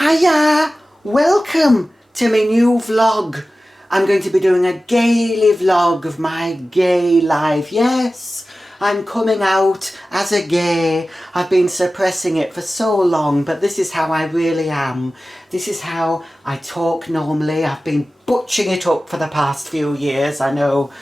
Hiya! Welcome to my new vlog. I'm going to be doing a gaily vlog of my gay life. Yes, I'm coming out as a gay. I've been suppressing it for so long, but this is how I really am. This is how I talk normally. I've been butching it up for the past few years. I know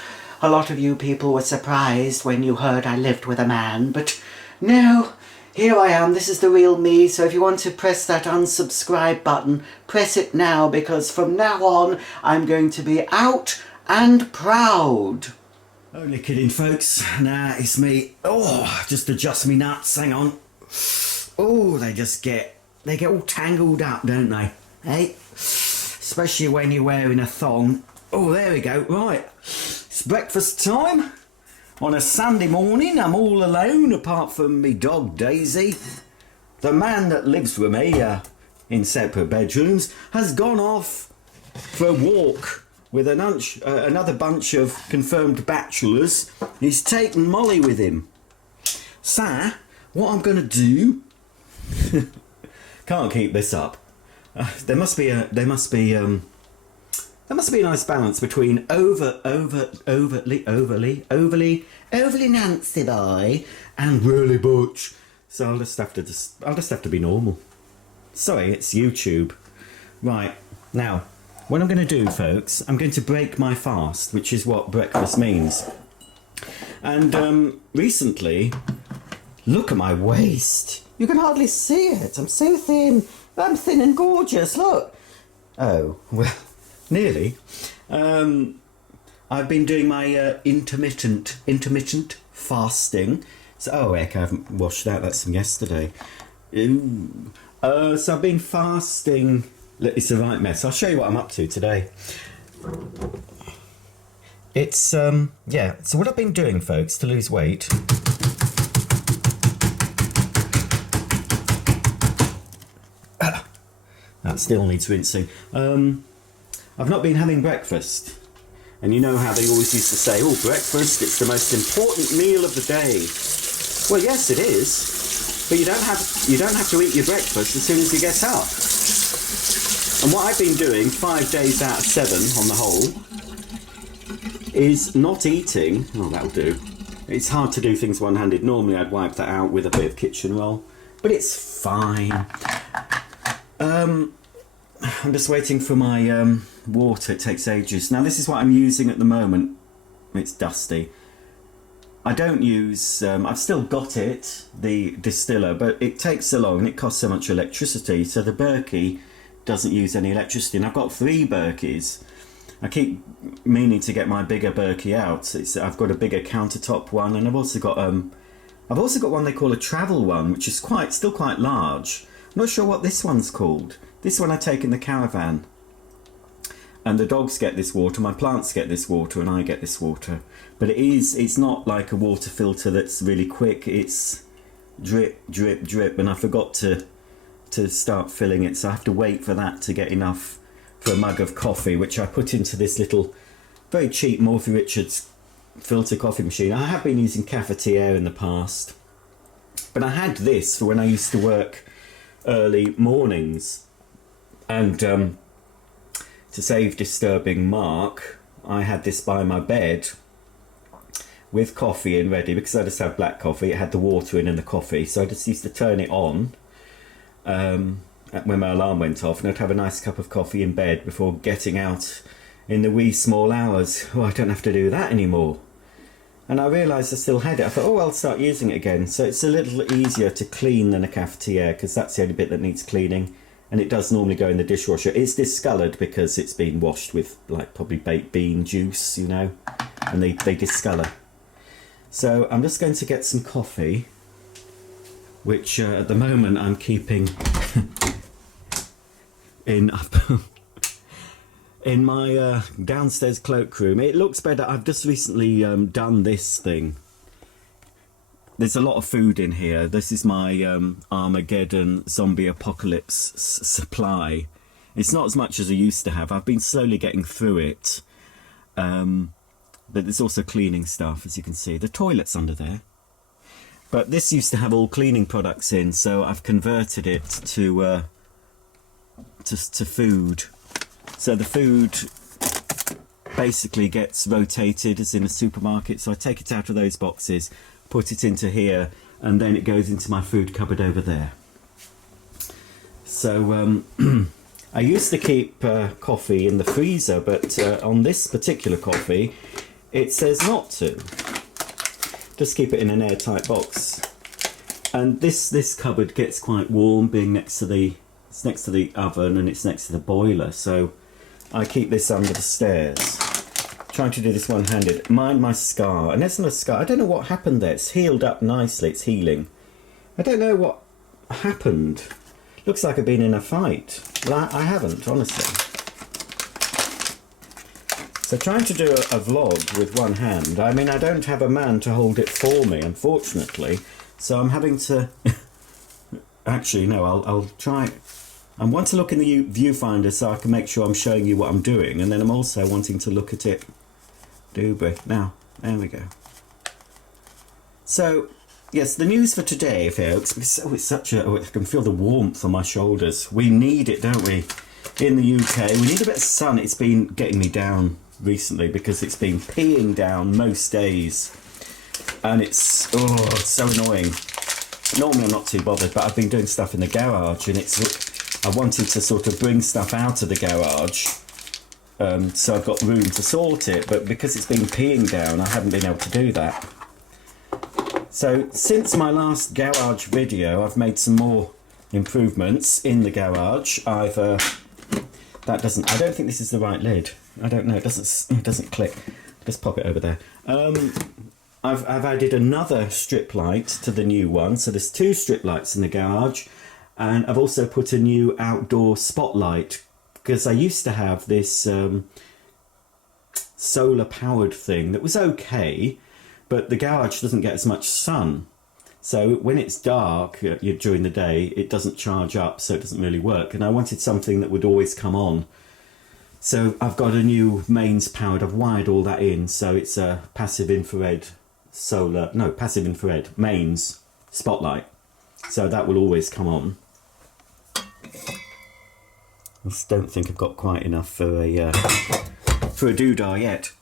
a lot of you people were surprised when you heard I lived with a man, but no. Here I am, this is the real me, so if you want to press that unsubscribe button, press it now, because from now on, I'm going to be out and proud. Only kidding, folks. Nah, it's me. Oh, just adjust me nuts, hang on. Oh, they get all tangled up, don't they? Hey? Especially when you're wearing a thong. Oh, there we go, right. It's breakfast time. On a Sunday morning, I'm all alone, apart from me dog Daisy. The man that lives with me, in separate bedrooms, has gone off for a walk with another bunch of confirmed bachelors. He's taken Molly with him. So, what I'm going to do... Can't keep this up. There must be a nice balance between overly Nancy boy and really butch. So I'll just have to be normal. Sorry, it's YouTube. Right, now, what I'm going to do, folks, I'm going to break my fast, which is what breakfast means. And recently, look at my waist. You can hardly see it. I'm so thin. I'm thin and gorgeous, look. Oh, well... Nearly. I've been doing my intermittent fasting. So, oh heck, I haven't washed that. That's from yesterday. Ooh. So I've been fasting. It's a right mess. I'll show you what I'm up to today. It's yeah. So what I've been doing, folks, to lose weight. That still needs rinsing. I've not been having breakfast. And you know how they always used to say, oh, breakfast, it's the most important meal of the day. Well, yes, it is. But you don't have to eat your breakfast as soon as you get up. And what I've been doing 5 days out of 7 on the whole is not eating. Oh, that'll do. It's hard to do things one-handed. Normally I'd wipe that out with a bit of kitchen roll. But it's fine. I'm just waiting for my water. It takes ages. Now this is what I'm using at the moment. It's dusty. I don't use... I've still got it, the distiller, but it takes so long and it costs so much electricity, so the Berkey doesn't use any electricity. And I've got 3 Berkeys. I keep meaning to get my bigger Berkey out. I've got a bigger countertop one, and I've also got one they call a travel one, which is still quite large. I'm not sure what this one's called. This one I take in the caravan. And the dogs get this water, my plants get this water, and I get this water. But it's not like a water filter that's really quick. It's drip, drip, drip. And I forgot to start filling it, so I have to wait for that to get enough for a mug of coffee, which I put into this little, very cheap Morphy Richards filter coffee machine. I have been using cafetiere in the past. But I had this for when I used to work early mornings. And to save disturbing Mark, I had this by my bed with coffee in ready, because I just have black coffee. It had the water in and the coffee, so I just used to turn it on when my alarm went off, and I'd have a nice cup of coffee in bed before getting out in the wee small hours. Oh, I don't have to do that anymore. And I realised I still had it. I thought, oh, I'll start using it again. So it's a little easier to clean than a cafetiere, because that's the only bit that needs cleaning. And it does normally go in the dishwasher. It's discoloured because it's been washed with, like, probably baked bean juice, you know. And they discolour. So I'm just going to get some coffee, which at the moment I'm keeping in my downstairs cloakroom. It looks better. I've just recently done this thing. There's a lot of food in here. This is my Armageddon zombie apocalypse supply. It's not as much as I used to have. I've been slowly getting through it. But there's also cleaning stuff, as you can see. The toilet's under there. But this used to have all cleaning products in, so I've converted it to to food. So the food basically gets rotated as in a supermarket. So I take it out of those boxes, put it into here, and then it goes into my food cupboard over there. So I used to keep coffee in the freezer, but on this particular coffee, it says not to. Just keep it in an airtight box. And this cupboard gets quite warm, being next to the oven and it's next to the boiler. So I keep this under the stairs. Trying to do this one-handed. Mind my scar. And there's not a scar. I don't know what happened there. It's healed up nicely. It's healing. I don't know what happened. Looks like I've been in a fight. Well, I haven't, honestly. So trying to do a vlog with one hand. I mean, I don't have a man to hold it for me, unfortunately. So I'm having to... Actually, no, I'll try... I want to look in the viewfinder so I can make sure I'm showing you what I'm doing. And then I'm also wanting to look at it. Now, there we go. So, yes, the news for today, folks. It's such a... I can feel the warmth on my shoulders. We need it, don't we? In the UK. We need a bit of sun. It's been getting me down recently because it's been peeing down most days. And it's so annoying. Normally I'm not too bothered, but I've been doing stuff in the garage and I wanted to sort of bring stuff out of the garage, so I've got room to sort it, but because it's been peeing down, I haven't been able to do that. So since my last garage video, I've made some more improvements in the garage. I don't think this is the right lid. I don't know. It doesn't click. Just pop it over there. I've added another strip light to the new one, so there's 2 strip lights in the garage. And I've also put a new outdoor spotlight because I used to have this solar powered thing that was okay, but the garage doesn't get as much sun. So when it's dark during the day, it doesn't charge up, so it doesn't really work. And I wanted something that would always come on. So I've got a new mains powered, I've wired all that in, so it's a passive infrared mains spotlight. So that will always come on. I just don't think I've got quite enough for a doodah yet.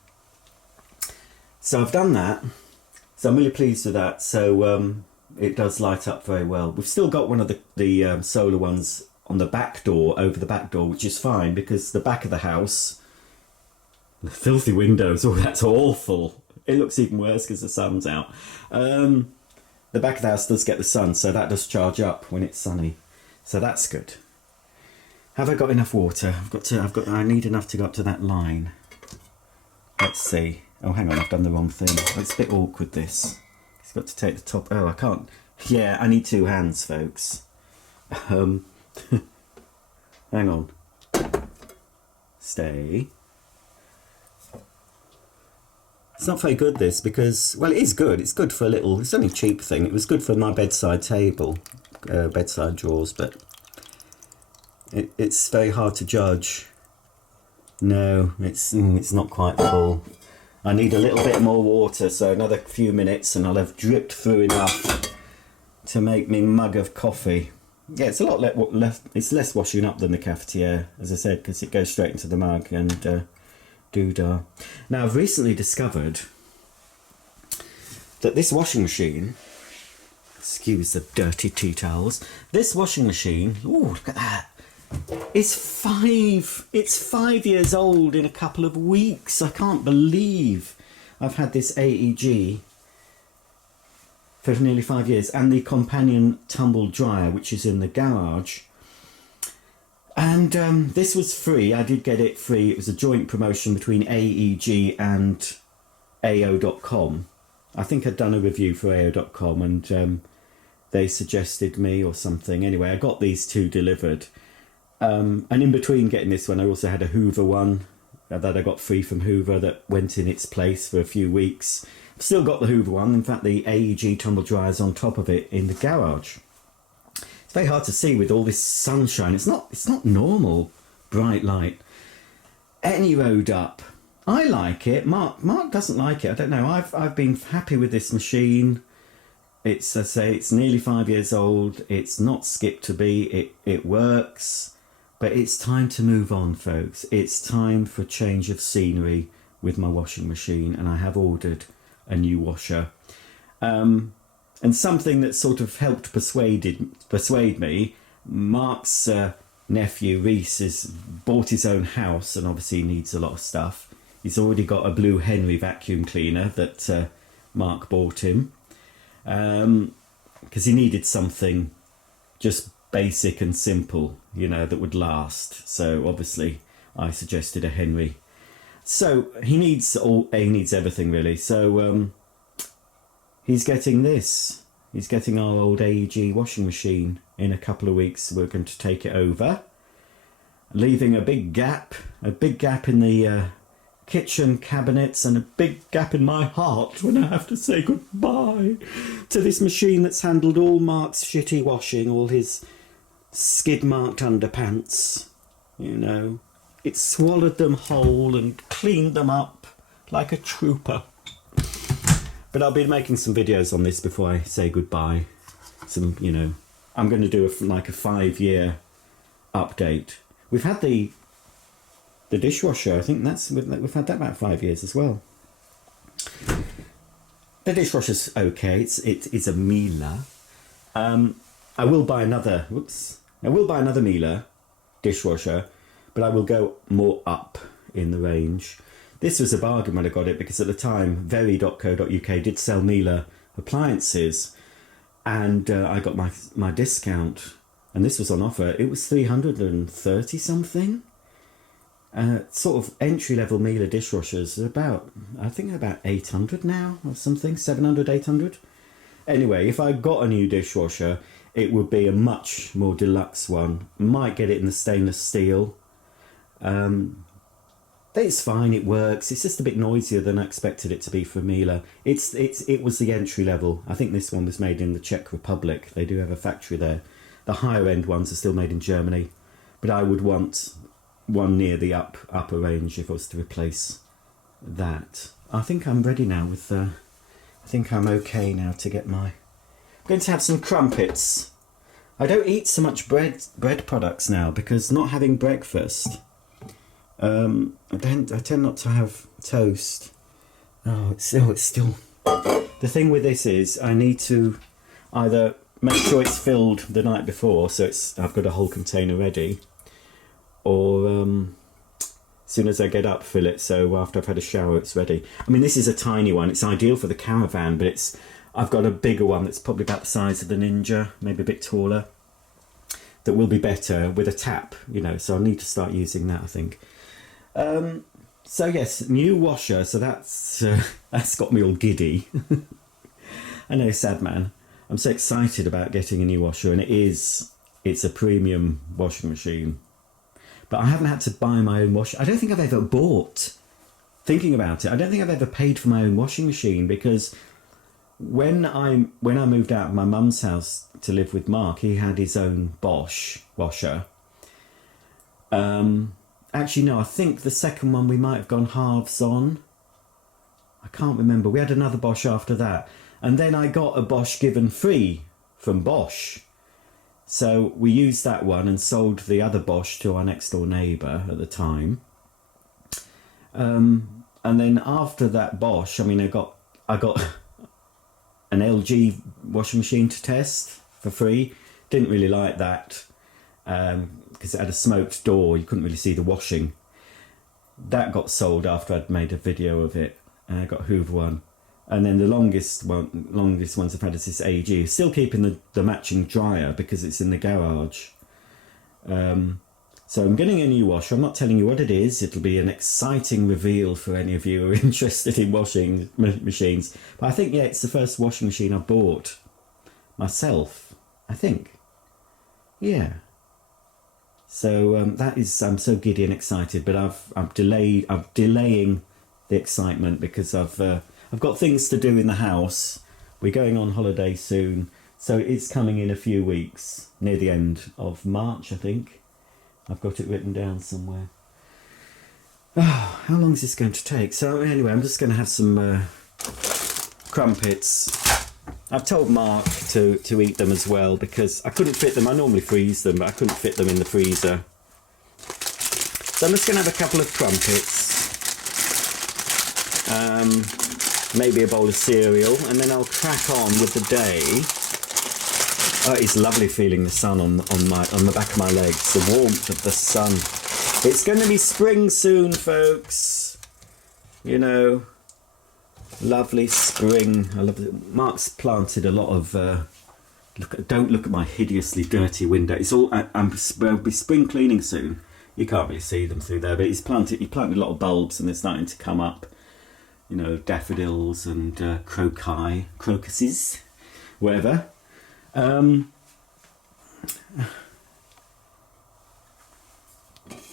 So I've done that. So I'm really pleased with that. So it does light up very well. We've still got one of the solar ones on the back door, over the back door, which is fine because the back of the house, the filthy windows, that's awful. It looks even worse because the sun's out. The back of the house does get the sun, so that does charge up when it's sunny. So that's good. Have I got enough water? I need enough to go up to that line. Let's see. Oh, hang on, I've done the wrong thing. It's a bit awkward, this. It's got to take the top. Oh, I can't. Yeah, I need 2 hands, folks. Hang on. Stay. It's not very good, this, because, well, it is good. It's good for a little, it's only a cheap thing. It was good for my bedside table, bedside drawers, but it's very hard to judge. No, it's not quite full. I need a little bit more water, so another few minutes and I'll have dripped through enough to make me mug of coffee. Yeah, it's a lot it's less washing up than the cafetiere, as I said, because it goes straight into the mug and doodah. Now, I've recently discovered that this washing machine, excuse the dirty tea towels, this washing machine, ooh, look at that, it's 5 years old in a couple of weeks. I can't believe I've had this AEG for nearly 5 years, and the companion tumble dryer, which is in the garage. And this was free. I did get it free. It was a joint promotion between AEG and AO.com. I think I'd done a review for AO.com and they suggested me or something. Anyway, I got these 2 delivered. And in between getting this one, I also had a Hoover one that I got free from Hoover that went in its place for a few weeks. I've still got the Hoover one. In fact, the AEG tumble dryer's on top of it in the garage. It's very hard to see with all this sunshine. It's not normal bright light. Any road up. I like it. Mark doesn't like it. I don't know. I've been happy with this machine. It's nearly 5 years old. It's not skip to be. It works. But it's time to move on, folks. It's time for a change of scenery with my washing machine, and I have ordered a new washer. And something that sort of helped persuade me, Mark's nephew Reese has bought his own house and obviously needs a lot of stuff. He's already got a Blue Henry vacuum cleaner that Mark bought him, because he needed something just basic and simple, you know, that would last. So obviously I suggested a Henry. So he needs everything really. So he's getting this. He's getting our old AEG washing machine. In a couple of weeks we're going to take it over, leaving a big gap in the kitchen cabinets and a big gap in my heart when I have to say goodbye to this machine that's handled all Mark's shitty washing, all his skid-marked underpants, you know. It swallowed them whole and cleaned them up like a trooper. But I'll be making some videos on this before I say goodbye. Some, you know, I'm going to do a 5-year update. We've had the dishwasher. I think we've had that about 5 years as well. The dishwasher's okay. It's a Miele. I will buy another. I will buy another Miele dishwasher, but I will go more up in the range. This was a bargain when I got it, because at the time very.co.uk did sell Miele appliances, and I got my discount, and this was on offer. It was 330 something. Sort of entry-level Miele dishwashers are about 800 now or something, 700, 800. Anyway, if I got a new dishwasher, it would be a much more deluxe one. Might get it in the stainless steel. It's fine, it works. It's just a bit noisier than I expected it to be for Miele. It was the entry level. I think this one was made in the Czech Republic. They do have a factory there. The higher end ones are still made in Germany, but I would want one near the upper range if I was to replace that. I think I'm ready now with. I think I'm okay now to get my. I'm going to have some crumpets. I don't eat so much bread products now because not having breakfast. I tend not to have toast. It's still. The thing with this is I need to either make sure it's filled the night before, so I've got a whole container ready, or as soon as I get up, fill it, so after I've had a shower it's ready. I mean, this is a tiny one. It's ideal for the caravan, but I've got a bigger one that's probably about the size of the Ninja, maybe a bit taller, that will be better with a tap, you know, so I need to start using that, I think. So yes, new washer, so that's got me all giddy. I know, sad man. I'm so excited about getting a new washer, and it's a premium washing machine. But I haven't had to buy my own washer. I don't think I've ever bought, thinking about it, I don't think I've ever paid for my own washing machine, because when I moved out of my mum's house to live with Mark, he had his own Bosch washer. Actually, no, I think the second one we might have gone halves on. I can't remember. We had another Bosch after that. And then I got a Bosch given free from Bosch. So we used that one and sold the other Bosch to our next door neighbour at the time. And then after that Bosch, I mean, I got an LG washing machine to test for free. Didn't really like that. Because it had a smoked door, you couldn't really see the washing. That got sold after I'd made a video of it, and I got Hoover one. And then the longest ones I've had is this AEG. Still keeping the matching dryer because it's in the garage. So I'm getting a new washer. I'm not telling you what it is. It'll be an exciting reveal for any of you who are interested in washing machines. But I think, yeah, it's the first washing machine I bought myself, I think. Yeah. So that is, I'm so giddy and excited, but I'm delaying the excitement because I've got things to do in the house. We're going on holiday soon, so it's coming in a few weeks, near the end of March, I think. I've got it written down somewhere. Oh, how long is this going to take? So anyway, I'm just going to have some crumpets. I've told Mark to eat them as well because I couldn't fit them. I normally freeze them, but I couldn't fit them in the freezer. So I'm just going to have a couple of crumpets, maybe a bowl of cereal, and then I'll crack on with the day. Oh, it's lovely feeling the sun on the back of my legs, the warmth of the sun. It's going to be spring soon, folks. You know, lovely spring. I love it. Mark's planted a lot of. Don't look at my hideously dirty window. It's all. I'll be spring cleaning soon. You can't really see them through there, but he planted a lot of bulbs, and they're starting to come up. You know, daffodils and crocuses, whatever.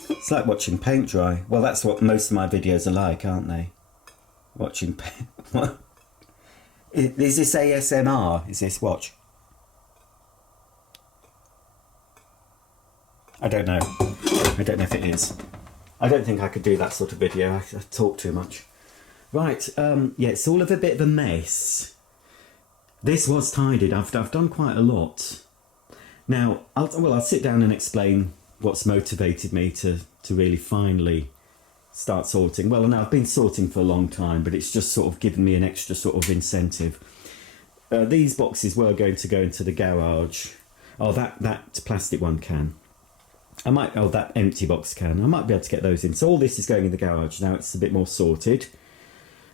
It's like watching paint dry. Well, that's what most of my videos are like, aren't they? Watching paint. What? Is this ASMR? Is this watch? I don't know. I don't know if it is. I don't think I could do that sort of video. I talk too much. Right, yeah, it's all of a bit of a mess. This was tidied. I've done quite a lot. Now, I'll sit down and explain what's motivated me to really finally start sorting. Well, now I've been sorting for a long time, but it's just sort of given me an extra sort of incentive. These boxes were going to go into the garage. Oh, that plastic one can. That empty box can. I might be able to get those in. So all this is going in the garage. Now it's a bit more sorted.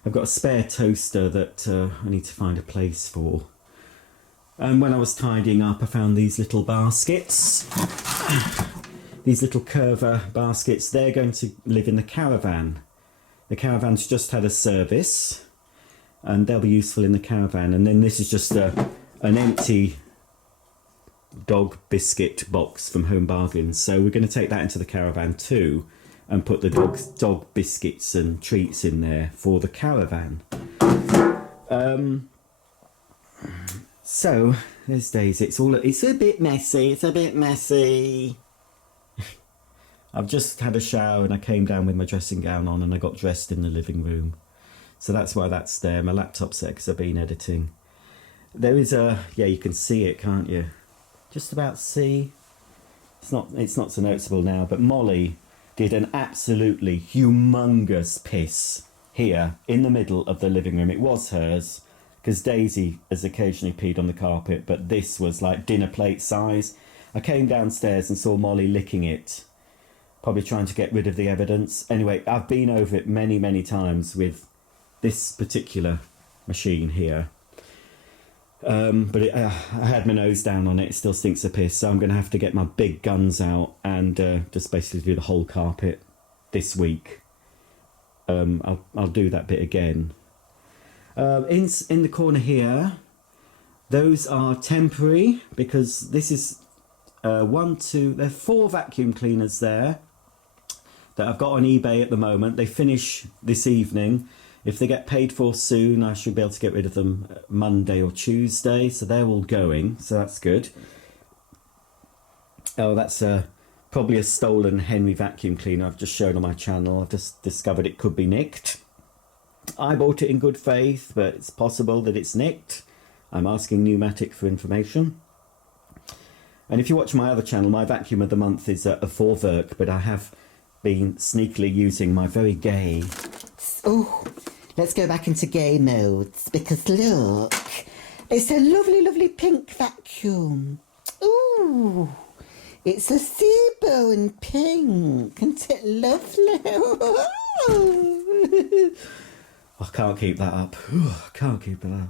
I've got a spare toaster that I need to find a place for. And when I was tidying up, I found these little baskets. These little curver baskets. They're going to live in the caravan. The caravan's just had a service, and they'll be useful in the caravan. And then this is just an empty dog biscuit box from Home Bargains. So we're going to take that into the caravan too, and put the dog biscuits and treats in there for the caravan. So there's Daisy. It's a bit messy. I've just had a shower and I came down with my dressing gown on and I got dressed in the living room. So that's why that's there. My laptop's there because I've been editing. There is you can see it, can't you? Just about see. It's not so noticeable now, but Molly did an absolutely humongous piss here in the middle of the living room. It was hers, because Daisy has occasionally peed on the carpet, but this was like dinner plate size. I came downstairs and saw Molly licking it, probably trying to get rid of the evidence. Anyway, I've been over it many, many times with this particular machine here. But I had my nose down on it. It still stinks of piss, so I'm going to have to get my big guns out and just basically do the whole carpet this week. I'll do that bit again. In the corner here, those are temporary because this is there are 4 vacuum cleaners there that I've got on eBay at the moment. They finish this evening. If they get paid for soon, I should be able to get rid of them Monday or Tuesday. So they're all going, so that's good. Oh, that's probably a stolen Henry vacuum cleaner I've just shown on my channel. I've just discovered it could be nicked. I bought it in good faith, but it's possible that it's nicked. I'm asking Pneumatic for information. And if you watch my other channel, my vacuum of the month is a Vorwerk, but I have been sneakily using my very gay... Oh, let's go back into gay modes, because look, it's a lovely, lovely pink vacuum. Ooh, it's a seabow pink, isn't it lovely? I can't keep that up. I can't keep it up.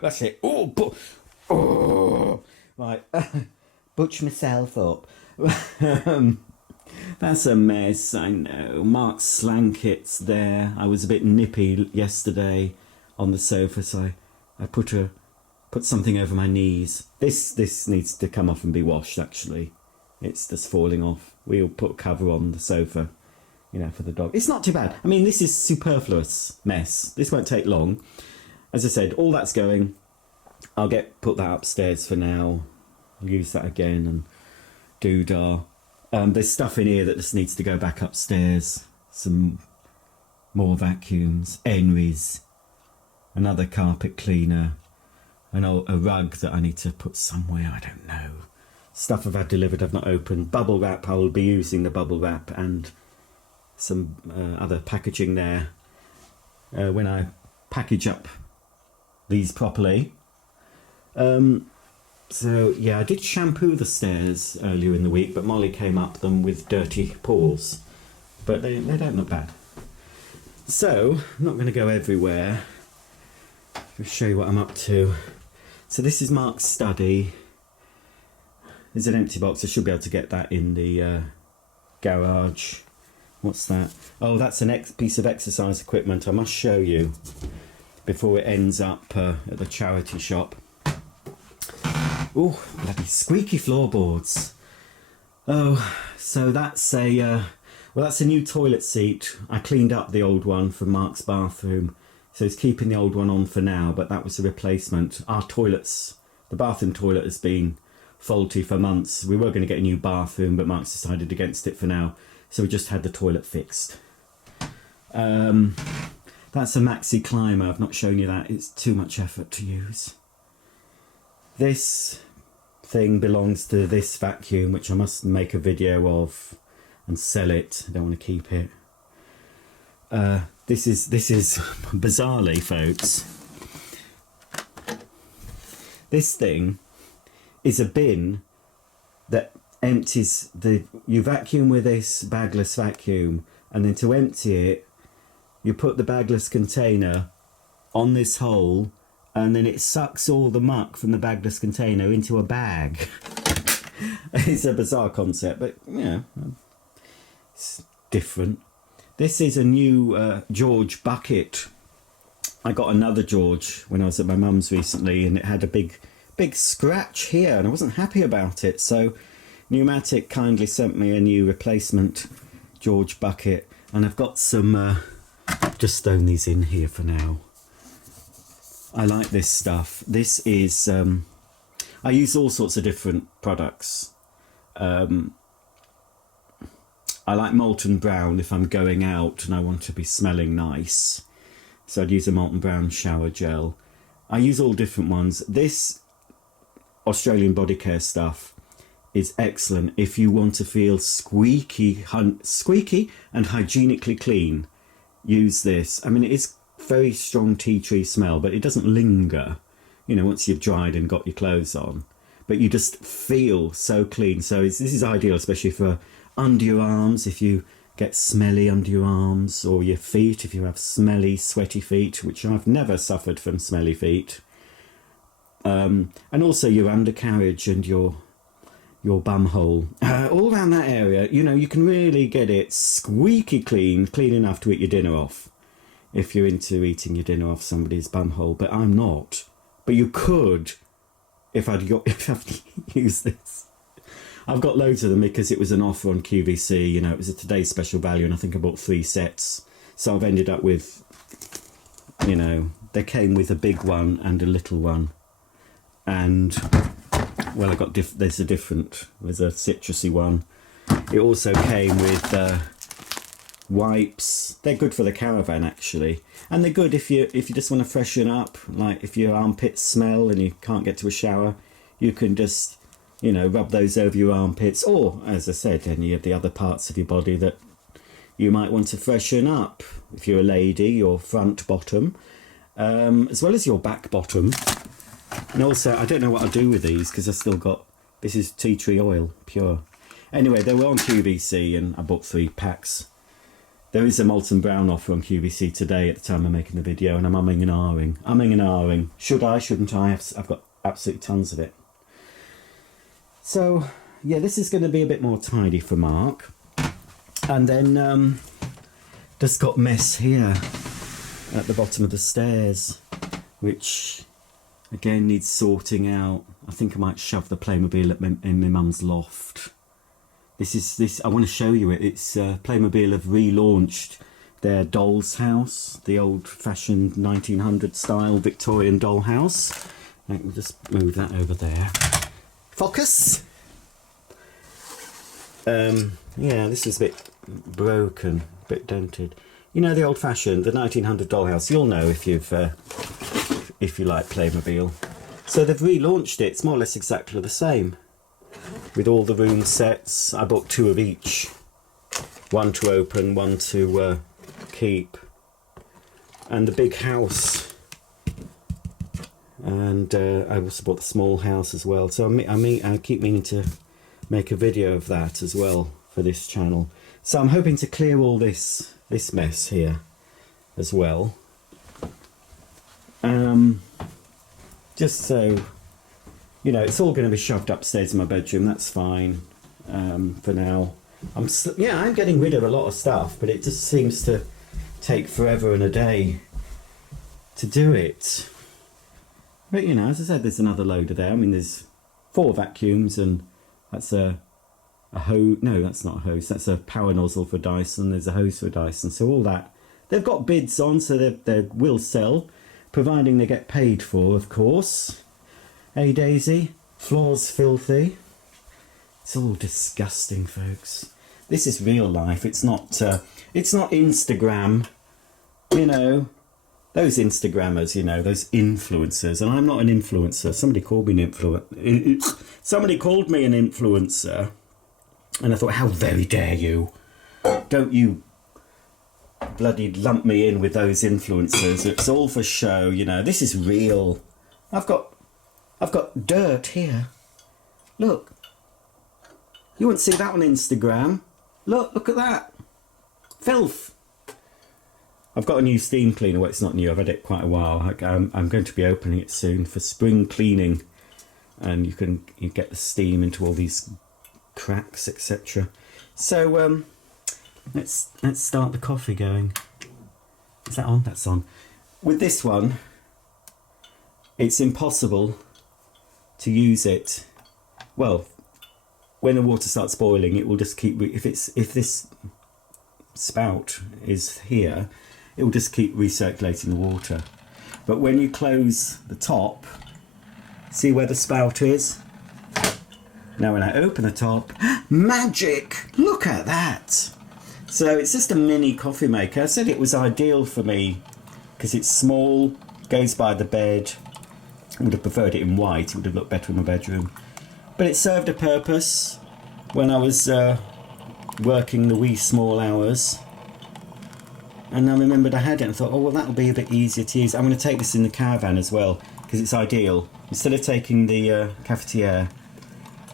That's it. Right, butch myself up. That's a mess, I know. Mark's slanket's there. I was a bit nippy yesterday on the sofa, so I put something over my knees. This needs to come off and be washed, actually. It's just falling off. We'll put a cover on the sofa, for the dog. It's not too bad. I mean, this is superfluous mess. This won't take long. As I said, all that's going. I'll put that upstairs for now. I'll use that again and doodah. There's stuff in here that just needs to go back upstairs. Some more vacuums, Henry's, another carpet cleaner, a rug that I need to put somewhere, I don't know. stuff I've had delivered I've not opened. Bubble wrap, I will be using the bubble wrap and some other packaging there when I package up these properly. So yeah, I did shampoo the stairs earlier in the week, but Molly came up them with dirty paws. But they don't look bad. So, I'm not going to go everywhere. I'll show you what I'm up to. So this is Mark's study. There's an empty box. I should be able to get that in the garage. What's that? Oh, that's a piece of exercise equipment I must show you before it ends up at the charity shop. Oh, bloody squeaky floorboards. Oh, so that's a new toilet seat. I cleaned up the old one from Mark's bathroom, so he's keeping the old one on for now, but that was a replacement. Our toilets, the bathroom toilet has been faulty for months. We were going to get a new bathroom, but Mark's decided against it for now, so we just had the toilet fixed. That's a maxi climber. I've not shown you that. It's too much effort to use. This thing belongs to this vacuum, which I must make a video of and sell it. I don't want to keep it. This is bizarrely, folks. This thing is a bin that empties you vacuum with this bagless vacuum, and then to empty it, you put the bagless container on this hole, and then it sucks all the muck from the bagless container into a bag. It's a bizarre concept, but yeah, it's different. This is a new George bucket. I got another George when I was at my mum's recently, and it had a big scratch here, and I wasn't happy about it. So Pneumatic kindly sent me a new replacement George bucket, and I've got some, just thrown these in here for now. I like this stuff. This is, I use all sorts of different products. I like Molten Brown if I'm going out and I want to be smelling nice. So I'd use a Molten Brown shower gel. I use all different ones. This Australian body care stuff is excellent if you want to feel squeaky and hygienically clean. Use this. I mean, it is very strong tea tree smell, but it doesn't linger, you know, once you've dried and got your clothes on, but you just feel so clean. So this is ideal, especially for under your arms, if you get smelly under your arms, or your feet if you have smelly, sweaty feet, which I've never suffered from smelly feet, and also your undercarriage and your bum hole, all around that area. You know, you can really get it squeaky clean enough to eat your dinner off, if you're into eating your dinner off somebody's bum hole. But I'm not. But you could, if I'd used this. I've got loads of them because it was an offer on QVC. You know, it was a today's special value, and I think I bought 3 sets. So I've ended up with, you know, they came with a big one and a little one. And, well, I got there's a citrusy one. It also came with wipes. They're good for the caravan, actually, and they're good if you just want to freshen up. Like if your armpits smell and you can't get to a shower, you can just, you know, rub those over your armpits, or, as I said, any of the other parts of your body that you might want to freshen up. If you're a lady, your front bottom, as well as your back bottom. And also, I don't know what I'll do with these because I've still got, this is tea tree oil, pure. Anyway, they were on QVC and I bought 3 packs. There is a Molten Brown offer on QVC today at the time of making the video, and I'm umming and ahhing. Should I, shouldn't I? I've got absolutely tons of it. So, yeah, this is going to be a bit more tidy for Mark. And then, just got mess here at the bottom of the stairs, which again needs sorting out. I think I might shove the Playmobil in my mum's loft. I want to show you it. It's Playmobil have relaunched their doll's house, the old-fashioned 1900 style Victorian dollhouse. Right, we'll just move that over there. Focus. Yeah, this is a bit broken, a bit dented. You know, the old-fashioned, the 1900 dollhouse. You'll know if you like Playmobil. So they've relaunched it. It's more or less exactly the same. with all the room sets. I bought 2 of each. One to open, one to keep. And the big house. And I also bought the small house as well. So I keep meaning to make a video of that as well for this channel. So I'm hoping to clear all this mess here as well. Just so, you know, it's all going to be shoved upstairs in my bedroom. That's fine for now. I'm getting rid of a lot of stuff, but it just seems to take forever and a day to do it. But you know, as I said, there's another loader there. I mean, there's 4 vacuums, and that's a hose. No, that's not a hose. That's a power nozzle for Dyson. There's a hose for Dyson. So all that, they've got bids on, so they will sell, providing they get paid for, of course. Hey Daisy, floor's filthy. It's all disgusting, folks. This is real life. It's not Instagram. You know, those Instagrammers. You know, those influencers. And I'm not an influencer. Somebody called me an influencer, and I thought, how very dare you? Don't you bloody lump me in with those influencers. It's all for show. You know, this is real. I've got dirt here. Look. You wouldn't see that on Instagram. Look at that. Filth. I've got a new steam cleaner. Well, it's not new. I've had it quite a while. I'm going to be opening it soon for spring cleaning. And you get the steam into all these cracks, etc. So, let's start the coffee going. Is that on? That's on. With this one, it's impossible to use it. Well, when the water starts boiling, it will just keep. If this spout is here, it will just keep recirculating the water. But when you close the top, see where the spout is? Now when I open the top, magic! Look at that! So it's just a mini coffee maker. I said it was ideal for me because it's small, goes by the bed. I would have preferred it in white. It would have looked better in my bedroom. But it served a purpose when I was working the wee small hours. And I remembered I had it and thought, oh, well, that'll be a bit easier to use. I'm going to take this in the caravan as well because it's ideal. Instead of taking the cafetiere,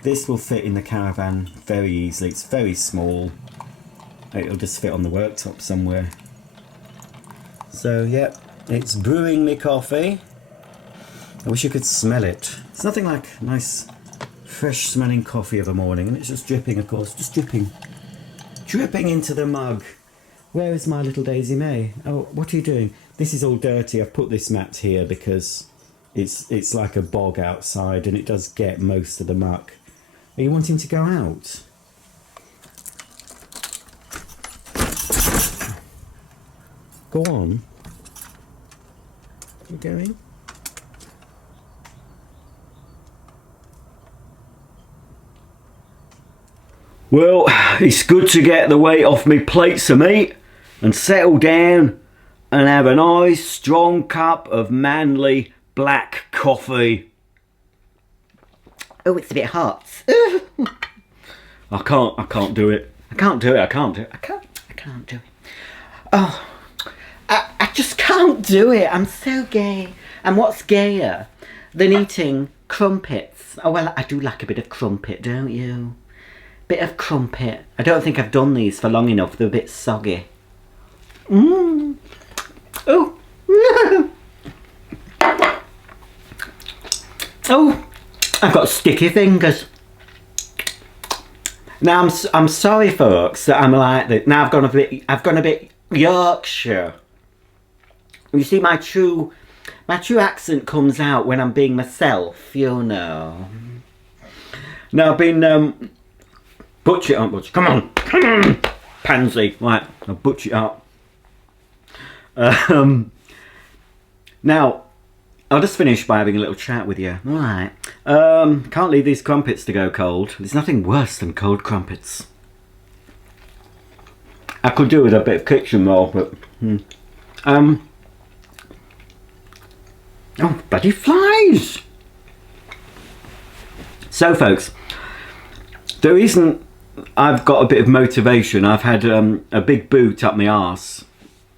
this will fit in the caravan very easily. It's very small. It'll just fit on the worktop somewhere. So, yep, it's brewing me coffee. I wish you could smell it. It's nothing like nice, fresh smelling coffee of a morning, and it's just dripping, of course, just dripping. Dripping into the mug. Where is my little Daisy May? Oh, what are you doing? This is all dirty. I've put this mat here because it's like a bog outside and it does get most of the muck. Are you wanting to go out? Go on. You going? Well, it's good to get the weight off me plates of meat and settle down and have a nice strong cup of manly black coffee. Oh, it's a bit hot. I can't do it. I can't do it. Oh, I just can't do it. I'm so gay. And what's gayer than eating crumpets? Oh, well, I do like a bit of crumpet, don't you? Bit of crumpet. I don't think I've done these for long enough. They're a bit soggy. Oh. Oh, I've got sticky fingers. Now I'm sorry, folks, that I'm like this. Now I've gone a bit Yorkshire. You see, my true accent comes out when I'm being myself, you know. Now I've been butch it up, butch. Come on, pansy. Right, I'll butch it up. Now, I'll just finish by having a little chat with you. Alright. Can't leave these crumpets to go cold. There's nothing worse than cold crumpets. I could do with a bit of kitchen roll, but... Oh, bloody flies! So, folks, the reason I've got a bit of motivation, I've had a big boot up my arse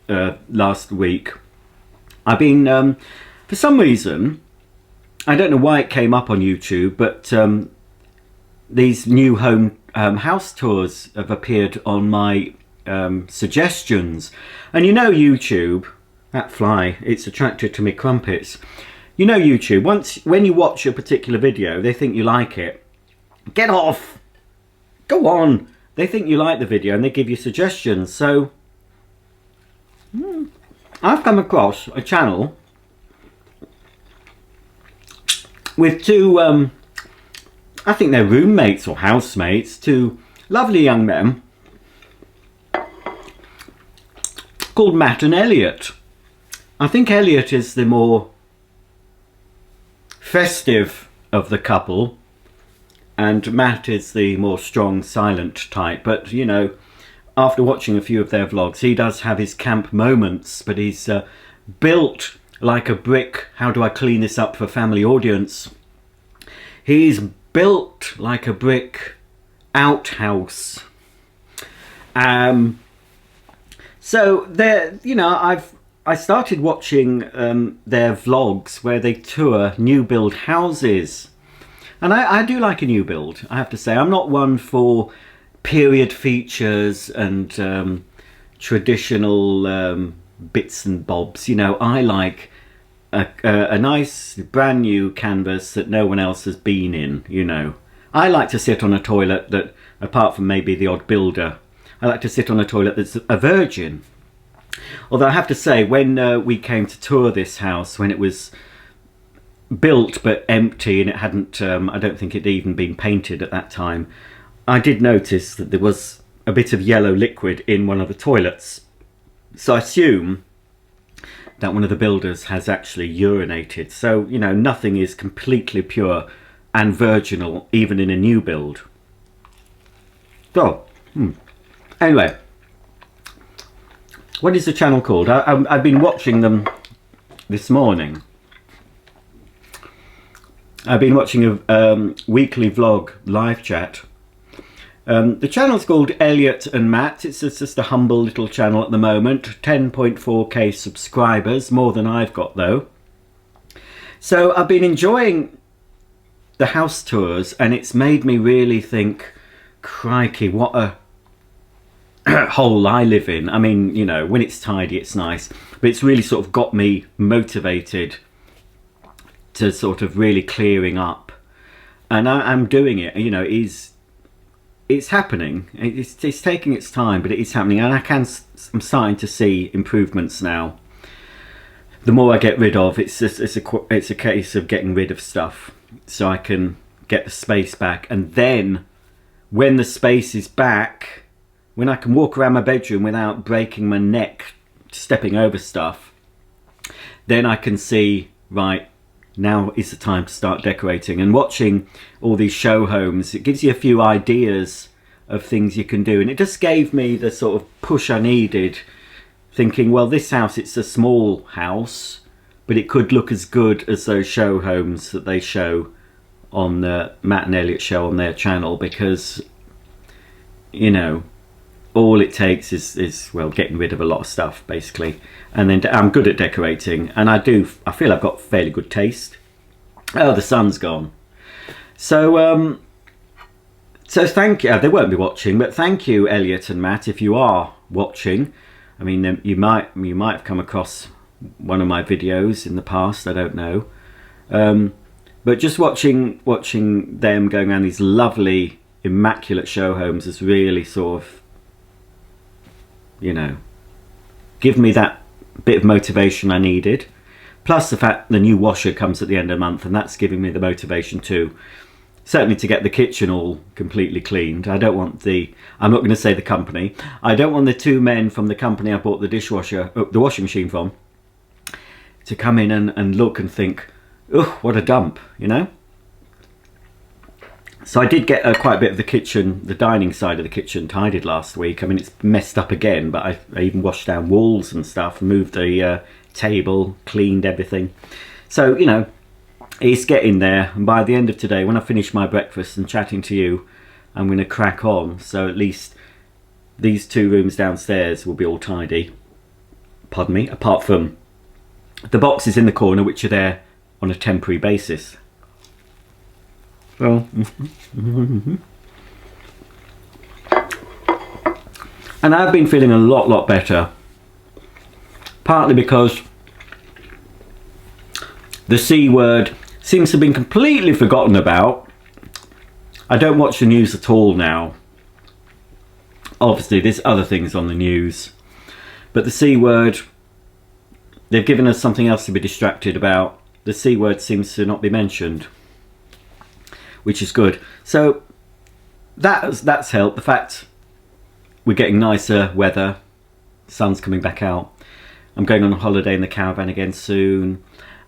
last week. I've been, for some reason, I don't know why it came up on YouTube, but these new house tours have appeared on my suggestions. And you know YouTube, that fly, it's attracted to me crumpets. You know YouTube, when you watch a particular video, they think you like it. Get off! Go on! They think you like the video and they give you suggestions. So, I've come across a channel with two, I think they're roommates or housemates, two lovely young men called Matt and Elliot. I think Elliot is the more festive of the couple and Matt is the more strong, silent type. But, you know, after watching a few of their vlogs, he does have his camp moments, but he's built like a brick. How do I clean this up for family audience? He's built like a brick outhouse. So there, you know, I started watching their vlogs where they tour new build houses, and I do like a new build. I have to say, I'm not one for period features and traditional bits and bobs. You know, I like a nice brand new canvas that no one else has been in. You know, I like to sit on a toilet that, apart from maybe the odd builder, I like to sit on a toilet that's a virgin. Although I have to say, when we came to tour this house, when it was built but empty and it hadn't, I don't think it'd even been painted at that time, I did notice that there was a bit of yellow liquid in one of the toilets. So I assume that one of the builders has actually urinated. So, you know, nothing is completely pure and virginal, even in a new build. So, anyway, what is the channel called? I've been watching them this morning. I've been watching a weekly vlog live chat. The channel's called Elliot and Matt. It's just a humble little channel at the moment. 10.4k subscribers, more than I've got though. So I've been enjoying the house tours, and it's made me really think, crikey, what a hole I live in. I mean, you know, when it's tidy it's nice, but it's really sort of got me motivated to sort of really clearing up, and I'm doing it. You know, it's happening. It's taking its time, but it is happening, and I'm starting to see improvements now. The more I get rid of, it's a case of getting rid of stuff so I can get the space back, and then when the space is back, when I can walk around my bedroom without breaking my neck stepping over stuff, then I can see, right, now is the time to start decorating. And watching all these show homes, it gives you a few ideas of things you can do, and it just gave me the sort of push I needed, thinking, well, this house, it's a small house, but it could look as good as those show homes that they show on the Matt and Elliot show on their channel, because, you know, all it takes is well, getting rid of a lot of stuff basically, and then I'm good at decorating, and I feel I've got fairly good taste. Oh, the sun's gone. So so thank you. They won't be watching, but thank you, Elliot and Matt, if you are watching. I mean, you might have come across one of my videos in the past, I don't know, but just watching them going around these lovely immaculate show homes has really sort of, you know, give me that bit of motivation I needed. Plus the fact the new washer comes at the end of the month, and that's giving me the motivation too. Certainly to get the kitchen all completely cleaned. I don't want I'm not going to say the company. I don't want the two men from the company I bought the washing machine from, to come in and look and think, ugh, what a dump, you know? So I did get quite a bit of the kitchen, the dining side of the kitchen, tidied last week. I mean, it's messed up again, but I even washed down walls and stuff, moved the table, cleaned everything. So, you know, it's getting there. And by the end of today, when I finish my breakfast and chatting to you, I'm going to crack on. So at least these 2 rooms downstairs will be all tidy. Pardon me, apart from the boxes in the corner, which are there on a temporary basis. Well, and I've been feeling a lot better. Partly because the C word seems to have been completely forgotten about. I don't watch the news at all now. Obviously, there's other things on the news. But the C word, they've given us something else to be distracted about. The C word seems to not be mentioned, which is good. So that's helped. The fact we're getting nicer weather, sun's coming back out. I'm going on a holiday in the caravan again soon.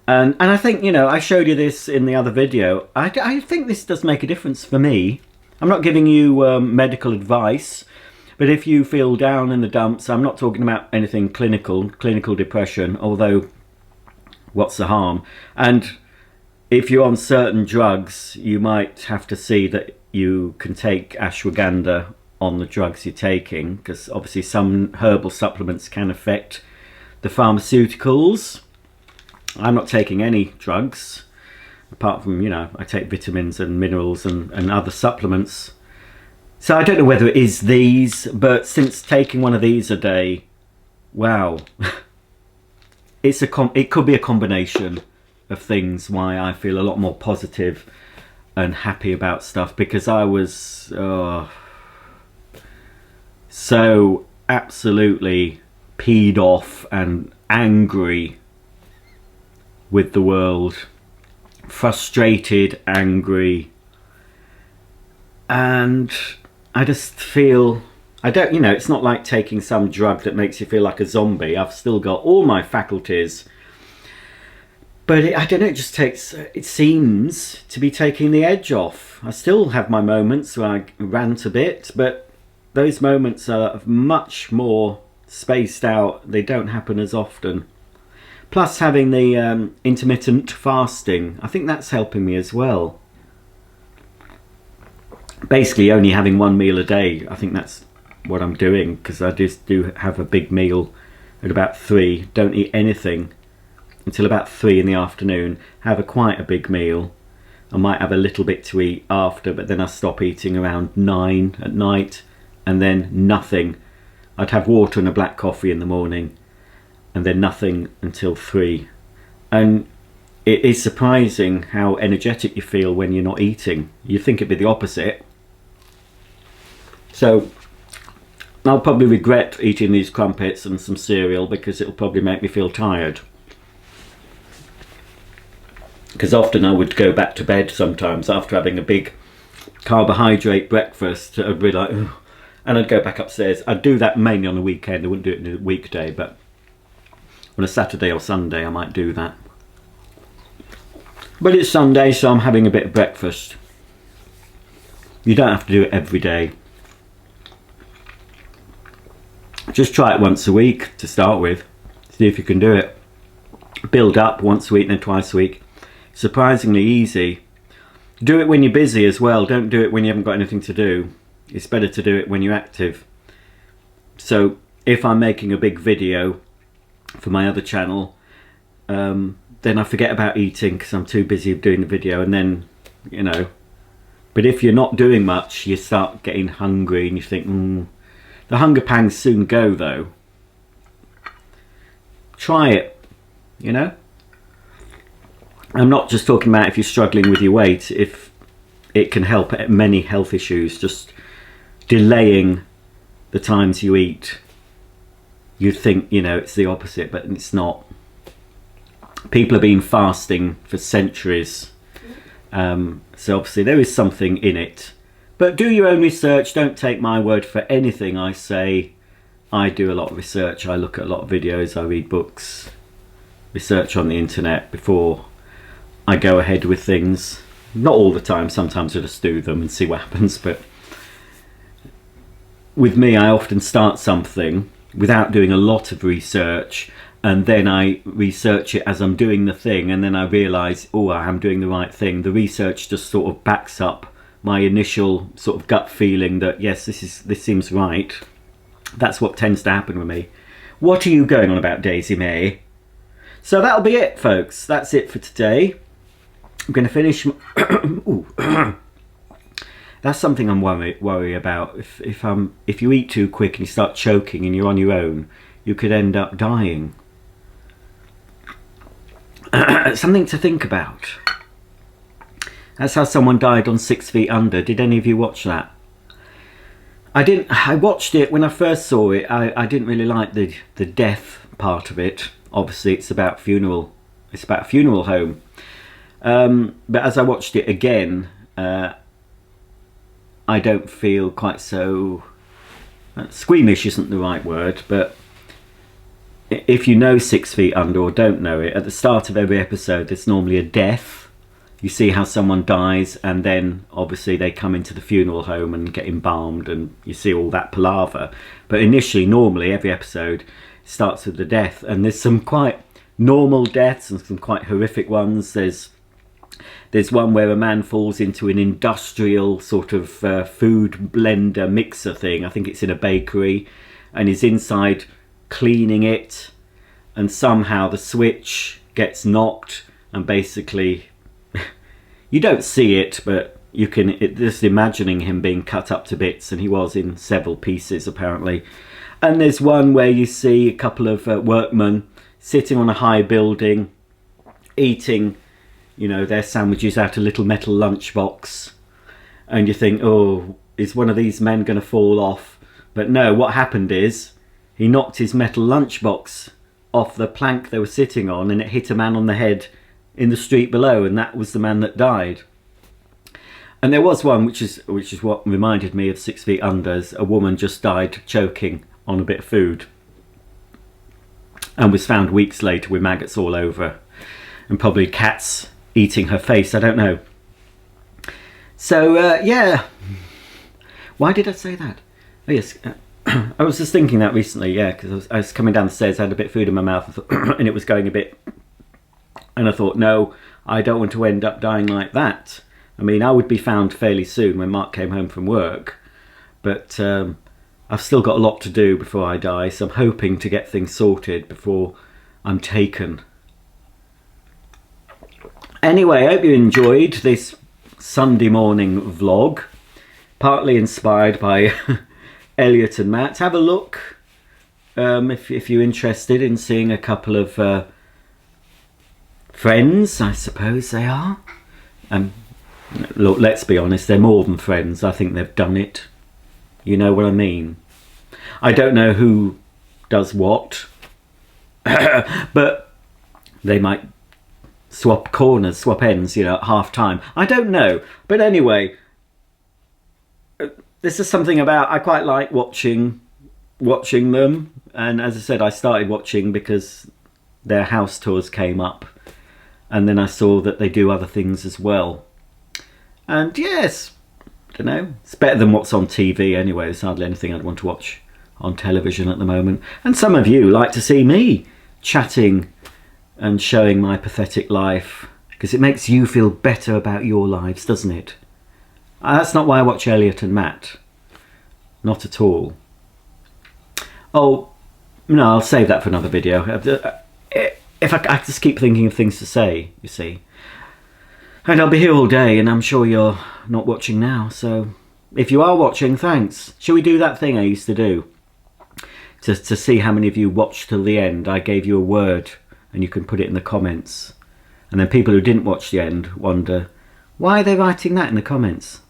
And I think, you know, I showed you this in the other video. I think this does make a difference for me. I'm not giving you medical advice, but if you feel down in the dumps, I'm not talking about anything clinical depression, although what's the harm? And if you're on certain drugs, you might have to see that you can take ashwagandha on the drugs you're taking, because obviously some herbal supplements can affect the pharmaceuticals. I'm not taking any drugs, apart from, you know, I take vitamins and minerals and other supplements. So I don't know whether it is these, but since taking one of these a day, wow, it could be a combination of things why I feel a lot more positive and happy about stuff, because I was so absolutely peed off and angry with the world, frustrated, angry, and I just feel, I don't, you know, it's not like taking some drug that makes you feel like a zombie. I've still got all my faculties, but I don't know, it just takes, it seems to be taking the edge off. I still have my moments where I rant a bit, but those moments are much more spaced out. They don't happen as often. Plus having the intermittent fasting, I think that's helping me as well. Basically only having 1 meal a day, I think that's what I'm doing, because I just do have a big meal at about 3, don't eat anything until about 3 in the afternoon, have quite a big meal. I might have a little bit to eat after, but then I stop eating around 9 at night, and then nothing. I'd have water and a black coffee in the morning, and then nothing until 3. And it is surprising how energetic you feel when you're not eating. You'd think it'd be the opposite. So I'll probably regret eating these crumpets and some cereal, because it'll probably make me feel tired. Because often I would go back to bed sometimes after having a big carbohydrate breakfast. I'd be like, ugh, and I'd go back upstairs. I'd do that mainly on a weekend. I wouldn't do it in a weekday, but on a Saturday or Sunday I might do that. But it's Sunday, so I'm having a bit of breakfast. You don't have to do it every day. Just try it once a week to start with. See if you can do it. Build up once a week, then twice a week. Surprisingly easy. Do it when you're busy as well. Don't do it when you haven't got anything to do. It's better to do it when you're active. So if I'm making a big video for my other channel, then I forget about eating because I'm too busy doing the video, and then, you know. But if you're not doing much, you start getting hungry and you think, the hunger pangs soon go though. Try it, you know. I'm not just talking about if you're struggling with your weight. If it can help many health issues, just delaying the times you eat. You'd think, you know, it's the opposite, but it's not. People have been fasting for centuries, so obviously there is something in it. But do your own research. Don't take my word for anything I say. I do a lot of research. I look at a lot of videos. I read books, research on the internet before I go ahead with things. Not all the time. Sometimes I just do them and see what happens. But with me, I often start something without doing a lot of research, and then I research it as I'm doing the thing, and then I realise, oh, I am doing the right thing. The research just sort of backs up my initial sort of gut feeling that yes, this seems right. That's what tends to happen with me. What are you going on about, Daisy May? So that'll be it, folks. That's it for today. I'm going to finish. Ooh. That's something I'm worry about. If you eat too quick and you start choking and you're on your own, you could end up dying. Something to think about. That's how someone died on 6 Feet Under. Did any of you watch that? I didn't. I watched it when I first saw it. I didn't really like the death part of it. Obviously, it's about funeral. It's about a funeral home. But as I watched it again, I don't feel quite so squeamish. Isn't the right word, but if you know 6 Feet Under or don't know it, at the start of every episode, there's normally a death. You see how someone dies, and then obviously they come into the funeral home and get embalmed, and you see all that palaver. But initially, normally, every episode starts with the death, and there's some quite normal deaths and some quite horrific ones. There's one where a man falls into an industrial sort of food blender mixer thing. I think it's in a bakery, and he's inside cleaning it, and somehow the switch gets knocked, and basically you don't see it, but you can just imagining him being cut up to bits, and he was in several pieces apparently. And there's one where you see a couple of workmen sitting on a high building eating, you know, their sandwiches out a little metal lunchbox, and you think, oh, is one of these men going to fall off? But no, what happened is he knocked his metal lunchbox off the plank they were sitting on, and it hit a man on the head in the street below, and that was the man that died. And there was one which is what reminded me of 6 Feet Under's. A woman just died choking on a bit of food and was found weeks later with maggots all over, and probably cats eating her face, I don't know. So yeah, why did I say that? Oh yes, I was just thinking that recently, yeah, because I was coming down the stairs, I had a bit of food in my mouth, and it was going a bit, and I thought, no, I don't want to end up dying like that. I mean, I would be found fairly soon when Mark came home from work, but I've still got a lot to do before I die, so I'm hoping to get things sorted before I'm taken. Anyway, I hope you enjoyed this Sunday morning vlog, partly inspired by Elliot and Matt. Have a look if you're interested in seeing a couple of friends, I suppose they are. Look, let's be honest, they're more than friends. I think they've done it. You know what I mean? I don't know who does what, but they might swap corners, swap ends, you know, at half time. I don't know. But anyway, this is something about, I quite like watching them. And as I said, I started watching because their house tours came up. And then I saw that they do other things as well. And yes, I don't know, it's better than what's on TV anyway. There's hardly anything I'd want to watch on television at the moment. And some of you like to see me chatting and showing my pathetic life, because it makes you feel better about your lives, doesn't it? That's not why I watch Elliot and Matt. Not at all. Oh, no, I'll save that for another video. If I just keep thinking of things to say, you see. And I'll be here all day, and I'm sure you're not watching now, so if you are watching, thanks. Shall we do that thing I used to do? To see how many of you watched till the end. I gave you a word, and you can put it in the comments. And then people who didn't watch the end wonder, why are they writing that in the comments?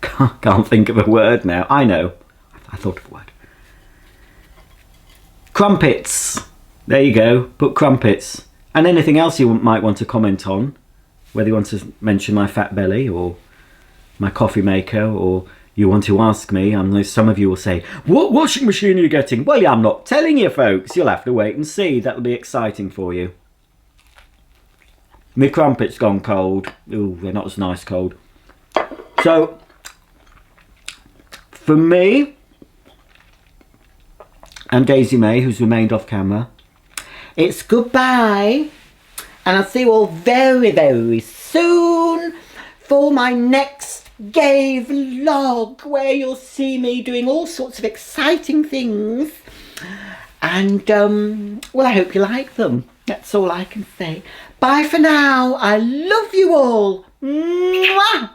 Can't think of a word now. I know. I thought of a word. Crumpets. There you go. Put crumpets. And anything else you might want to comment on, whether you want to mention my fat belly or my coffee maker, or you want to ask me. I know some of you will say, what washing machine are you getting? Well, yeah, I'm not telling you, folks. You'll have to wait and see. That'll be exciting for you. My crumpets gone cold. Ooh, they're not as nice cold. So, for me and Daisy May, who's remained off camera, it's goodbye, and I'll see you all very, very soon. soon for my next gay vlog, where you'll see me doing all sorts of exciting things. And, well, I hope you like them. That's all I can say. Bye for now. I love you all. Mwah!